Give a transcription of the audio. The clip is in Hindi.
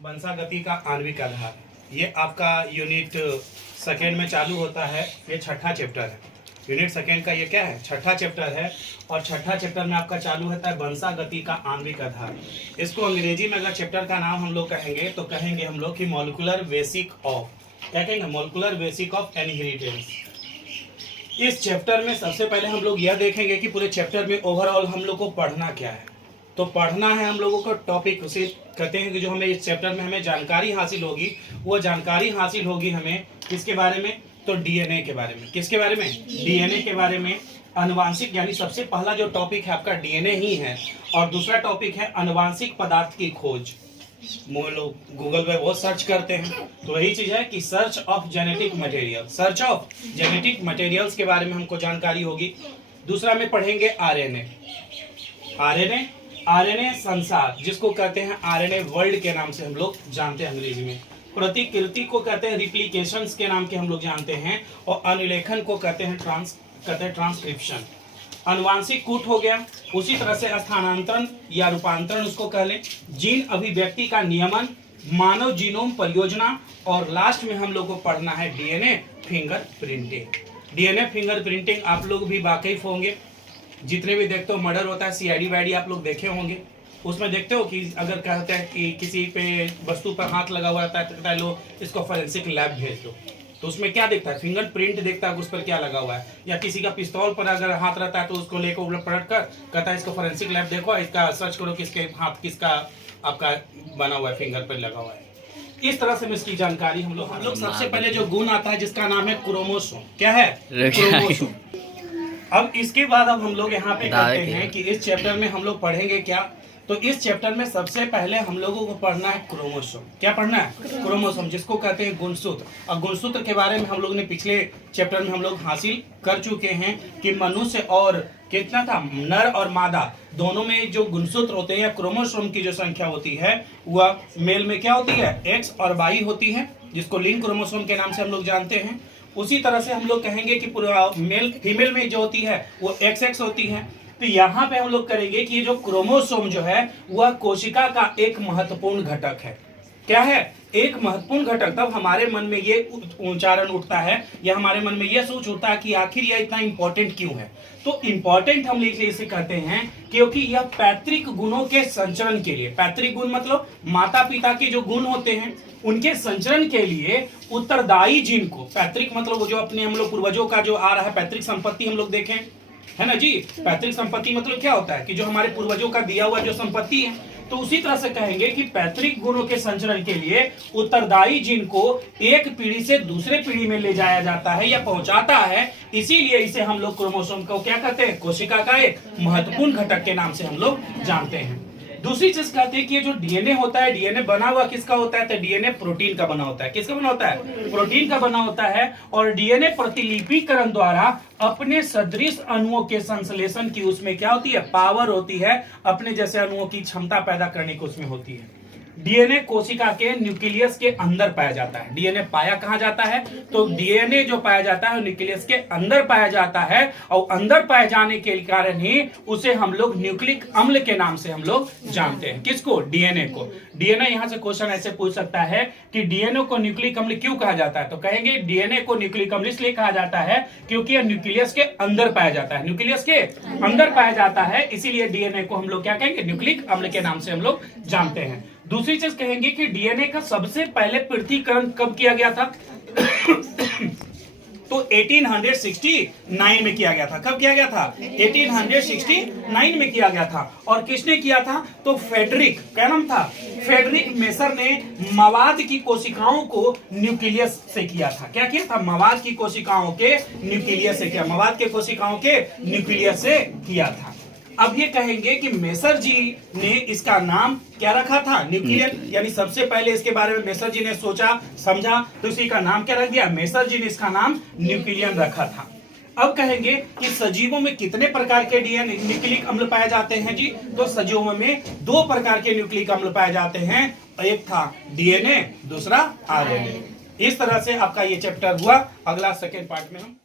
वंशागति का आणविक आधार, ये आपका यूनिट सेकेंड में चालू होता है। ये छठा चैप्टर है। यूनिट सेकेंड का ये क्या है? छठा चैप्टर है। और छठा चैप्टर में आपका चालू होता है वंशागति का आणविक आधार। इसको अंग्रेजी में अगर चैप्टर का नाम हम लोग कहेंगे तो कहेंगे हम लोग कि मॉलिक्यूलर बेसिक ऑफ, क्या कहेंगे? Molecular basic of inheritance. इस चैप्टर में सबसे पहले हम लोग यह देखेंगे कि पूरे चैप्टर में ओवरऑल हम लोग को पढ़ना क्या है। तो पढ़ना है हम लोगों को टॉपिक, उसे कहते हैं कि जो हमें इस चैप्टर में हमें जानकारी हासिल होगी, वो जानकारी हासिल होगी हमें किसके बारे में? तो डीएनए के बारे में। किसके बारे में? डीएनए के बारे में। आनुवांशिक, यानी सबसे पहला जो टॉपिक है आपका डीएनए ही है। और दूसरा टॉपिक है आनुवांशिक पदार्थ की खोज। लोग गूगल पे बहुत सर्च करते हैं, तो वही चीज है कि search of genetic material, search of genetic materials के बारे में हमको जानकारी होगी। दूसरा में पढ़ेंगे आरएनए। आरएनए, आरएनए संसार, जिसको कहते हैं आरएनए वर्ल्ड के नाम से हम लोग जानते हैं अंग्रेजी में। प्रतिकृति को कहते हैं रिप्लिकेशंस के नाम के हम लोग जानते हैं। और अनुलेखन को कहते हैं ट्रांसक्रिप्शन। अनुवांशिक कूट हो गया। उसी तरह से स्थानांतरण या रूपांतरण उसको कह लें। जीन अभिव्यक्ति का नियमन, मानव जीनोम परियोजना। और लास्ट में हम लोग को पढ़ना है डीएनए फिंगरप्रिंटिंग। डीएनए फिंगरप्रिंटिंग आप लोग भी वाकिफ होंगे। जितने भी देखते हो मर्डर होता है, सीआईडी वाईडी आप लोग देखे होंगे। उसमें देखते हो कि अगर कहते हैं कि किसी पे वस्तु पर हाथ लगा हुआ रहता है तो कहता है लो इसको फॉरेंसिक लैब भेज दो, तो उसमें क्या दिखता है? फिंगरप्रिंट दिखता है उस पर क्या लगा हुआ है। या किसी का पिस्तौल पर अगर हाथ रहता है तो उसको लेकर उलट पलट कर कहता है इसको फॉरेंसिक लैब देखो, इसका सर्च करो किसके हाथ, किसका आपका बना हुआ है, फिंगर पर लगा हुआ है। इस तरह से इसकी जानकारी हम लोग सबसे पहले जो गुण आता है जिसका नाम है क्रोमोसोम। क्या है? क्रोमोसोम। अब इसके बाद अब हम लोग यहाँ पे कहते हैं कि इस चैप्टर में हम लोग पढ़ेंगे क्या? तो इस चैप्टर में सबसे पहले हम लोगों को पढ़ना है क्रोमोसोम। क्या पढ़ना है? क्रोमोसोम, जिसको कहते हैं गुणसूत्र। और गुणसूत्र के बारे में हम लोग ने पिछले चैप्टर में हम लोग हासिल कर चुके हैं कि मनुष्य और कितना था, नर और मादा दोनों में जो गुणसूत्र होते हैं, क्रोमोसोम की जो संख्या होती है वह मेल में क्या होती है? एक्स और वाई होती है, जिसको लिंग क्रोमोसोम के नाम से हम लोग जानते हैं। उसी तरह से हम लोग कहेंगे कि पूरा मेल फीमेल में जो होती है वो XX होती है। तो यहाँ पे हम लोग करेंगे कि ये जो क्रोमोसोम जो है वह कोशिका का एक महत्वपूर्ण घटक है। क्या है? एक महत्वपूर्ण घटक। तब हमारे मन में ये उच्चारण उठता है या हमारे मन में ये सोच उठता है कि आखिर यह इतना इंपॉर्टेंट क्यों है? तो इंपॉर्टेंट हम इसे कहते हैं क्योंकि यह पैतृक गुणों के संचरण के लिए, पैतृक गुण मतलब माता पिता के जो गुण होते हैं उनके संचरण के लिए उत्तरदायी जीन को, पैतृक मतलब वो जो अपने हम लोग पूर्वजों का जो आ रहा है पैतृक संपत्ति हम लोग देखें, है ना जी। पैतृक संपत्ति मतलब क्या होता है कि जो हमारे पूर्वजों का दिया हुआ जो संपत्ति है, तो उसी तरह से कहेंगे कि पैतृक गुणों के संचरण के लिए उत्तरदायी जीन को एक पीढ़ी से दूसरे पीढ़ी में ले जाया जाता है या पहुंचाता है। इसीलिए इसे हम लोग क्रोमोसोम को क्या कहते हैं? कोशिका का एक महत्वपूर्ण घटक के नाम से हम लोग जानते हैं। दूसरी चीज कहते हैं कि ये जो डीएनए होता है, डीएनए बना हुआ किसका होता है? तो डीएनए प्रोटीन का बना होता है। किसका बना होता है? प्रोटीन का बना होता है। और डीएनए प्रतिलिपिकरण द्वारा अपने सदृश अणुओं के संश्लेषण की उसमें क्या होती है? पावर होती है। अपने जैसे अणुओं की क्षमता पैदा करने की उसमें होती है। डीएनए कोशिका के न्यूक्लियस के अंदर पाया जाता है। डीएनए पाया कहाँ जाता है? तो डीएनए जो पाया जाता है न्यूक्लियस के अंदर पाया जाता है। और अंदर पाए जाने के कारण ही उसे हम लोग न्यूक्लिक अम्ल के नाम से हम लोग जानते हैं। किसको? डीएनए को। डीएनए यहाँ से क्वेश्चन ऐसे पूछ सकता है कि डीएनए को न्यूक्लिक अम्ल क्यों कहा जाता है? तो कहेंगे डीएनए को न्यूक्लिक अम्ल इसलिए कहा जाता है क्योंकि यह न्यूक्लियस के अंदर पाया जाता है। न्यूक्लियस के अंदर पाया जाता है, इसीलिए डीएनए को हम लोग क्या कहेंगे? न्यूक्लिक अम्ल के नाम से हम लोग जानते हैं। दूसरी चीज कहेंगे कि डीएनए का सबसे पहले पृथक्करण कब किया गया था? तो 1869 में किया गया था। कब किया गया था? 1869 में किया गया था। और किसने किया था? तो फेडरिक, क्या नाम था? फेडरिक मेसर ने मवाद की कोशिकाओं को न्यूक्लियस से किया था। क्या किया था? मवाद की कोशिकाओं के न्यूक्लियस से किया, मवाद के कोशिकाओं के न्यूक्लियस से किया था। अब ये कहेंगे कि मेसर जी ने इसका नाम क्या रखा था? न्यूक्लियन। यानी सबसे पहले इसके बारे में मेसर जी ने सोचा समझा तो इसी का नाम क्या रख दिया? मेसर जी ने इसका नाम न्यूक्लियन रखा था। अब कहेंगे कि सजीवों में कितने प्रकार के डीएनए न्यूक्लिक अम्ल पाए जाते हैं जी? तो सजीवों में 2 प्रकार के न्यूक्लिक अम्ल पाए जाते हैं। एक था डीएनए, दूसरा आरएनए। इस तरह से आपका ये चैप्टर हुआ। अगला सेकेंड पार्ट में हम